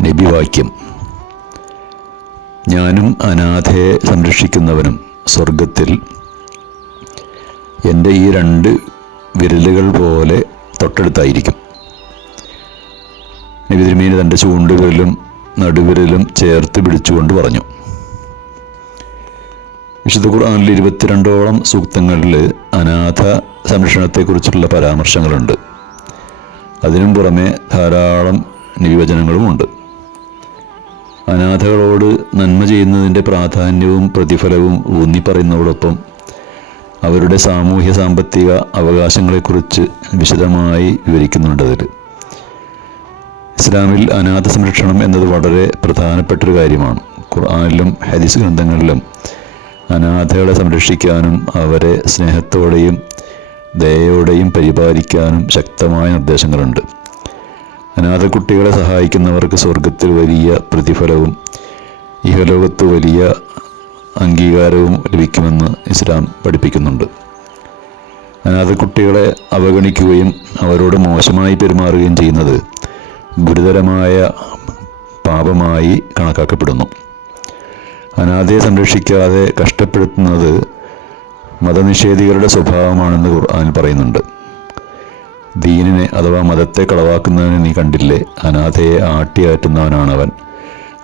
നബിവാക്യം. ഞാനും അനാഥയെ സംരക്ഷിക്കുന്നവനും സ്വർഗത്തിൽ എന്റെ ഈ രണ്ട് വിരലുകൾ പോലെ തൊട്ടടുത്തായിരിക്കും. നബി തിരുമേനി തന്റെ ചൂണ്ടുവിരലും നടുവിരലും ചേർത്ത് പിടിച്ചുകൊണ്ട് പറഞ്ഞു വിശുദ്ധ ഖുർആാനിൽ ഇരുപത്തിരണ്ടോളം സൂക്തങ്ങളിൽ അനാഥ സംരക്ഷണത്തെക്കുറിച്ചുള്ള പരാമർശങ്ങളുണ്ട്. അതിനും പുറമെ ധാരാളം നിവചനങ്ങളുമുണ്ട് അനാഥകളോട് നന്മ ചെയ്യുന്നതിന്റെ പ്രാധാന്യവും പ്രതിഫലവും ഊന്നി പറയുന്നതോടൊപ്പം അവരുടെ സാമൂഹ്യ സാമ്പത്തിക അവകാശങ്ങളെക്കുറിച്ച് വിശദമായി വിവരിക്കുന്നുണ്ട് അതിൽ. ഇസ്ലാമിൽ അനാഥ സംരക്ഷണം എന്നത് വളരെ പ്രധാനപ്പെട്ടൊരു കാര്യമാണ്. ഖുർആാനിലും ഹദീസ് ഗ്രന്ഥങ്ങളിലും അനാഥകളെ സംരക്ഷിക്കാനും അവരെ സ്നേഹത്തോടെയും ദയയോടെയും പരിപാലിക്കാനും ശക്തമായ നിർദ്ദേശങ്ങളുണ്ട്. അനാഥ കുട്ടികളെ സഹായിക്കുന്നവർക്ക് സ്വർഗത്തിൽ വലിയ പ്രതിഫലവും ഇഹലോകത്ത് വലിയ അംഗീകാരവും ലഭിക്കുമെന്ന് ഇസ്ലാം പഠിപ്പിക്കുന്നുണ്ട്. അനാഥ കുട്ടികളെ അവഗണിക്കുകയും അവരോട് മോശമായി പെരുമാറുകയും ചെയ്യുന്നത് ഗുരുതരമായ പാപമായി കണക്കാക്കപ്പെടുന്നു. അനാഥയെ സംരക്ഷിക്കാതെ കഷ്ടപ്പെടുത്തുന്നത് മതനിഷേധികളുടെ സ്വഭാവമാണെന്ന് ഖുർആൻ പറയുന്നുണ്ട്. ദീനിനെ അഥവാ മതത്തെ കളവാക്കുന്നവനെ നീ കണ്ടില്ലേ? അനാഥയെ ആട്ടിയകറ്റുന്നവനാണവൻ.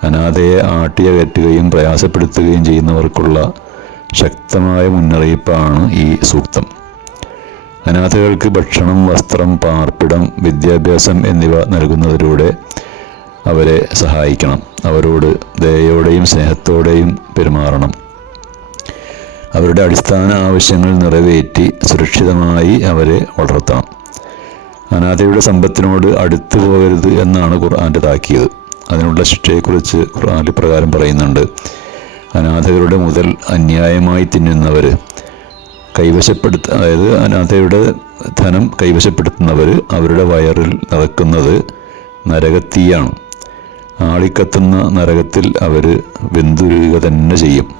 അനാഥയെ ആട്ടിയകറ്റുകയും പ്രയാസപ്പെടുത്തുകയും ചെയ്യുന്നവർക്കുള്ള ശക്തമായ മുന്നറിയിപ്പാണ് ഈ സൂക്തം. അനാഥകൾക്ക് ഭക്ഷണം വസ്ത്രം പാർപ്പിടം വിദ്യാഭ്യാസം എന്നിവ നൽകുന്നതിലൂടെ അവരെ സഹായിക്കണം. അവരോട് ദയയോടെയും സ്നേഹത്തോടെയും പെരുമാറണം. അവരുടെ അടിസ്ഥാന ആവശ്യങ്ങൾ നിറവേറ്റി സുരക്ഷിതമായി അവരെ വളർത്തണം. അനാഥയുടെ സമ്പത്തിനോട് അടുത്തു പോകരുത് എന്നാണ് ഖുർആന്റെ താക്കിയത് അതിനുള്ള ശിക്ഷയെക്കുറിച്ച് ഖുർആൻ പ്രകാരം പറയുന്നുണ്ട്. അനാഥകളുടെ മുതൽ അന്യായമായി തിന്നുന്നവർ കൈവശപ്പെടുത്ത അതായത് അനാഥയുടെ ധനം കൈവശപ്പെടുത്തുന്നവർ അവരുടെ വയറിൽ നടക്കുന്നത് നരകത്തീയാണ്. ആളിക്കത്തുന്ന നരകത്തിൽ അവർ വെന്തുരുക തന്നെ ചെയ്യും.